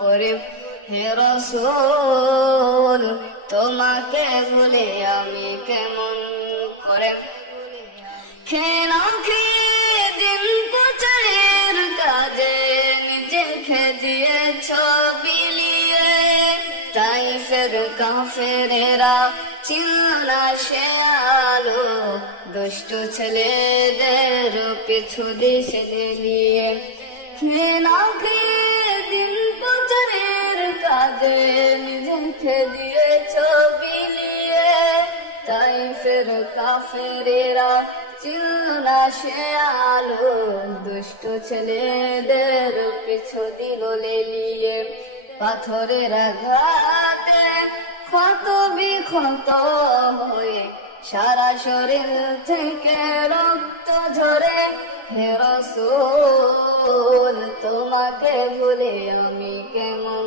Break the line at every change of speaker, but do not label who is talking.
করে হে রসুল, তোমাকে ভুলে আমি কেমন করে খেন খেয়ে দিন প্রচারের কাজে নিজে খেদিয়েছ বিলিয়ে। তাই ফের কাফেরেরা চিল্লা সে আলো দুষ্ট ছেলেদের পিছু দিশে নিয়ে। দিয়েছ বিলিয়ে তাই ফের কাফেরেরা চিল্লা সে আলো। দুষ্ট ছেলেদের পিছু দিল লেলিয়ে। পাথরের আঘাতে ক্ষত বিক্ষত হয়ে সারা শরীর থেকে রক্ত ঝরে। হে রসুল, তোমাকে ভুলে আমি কেমন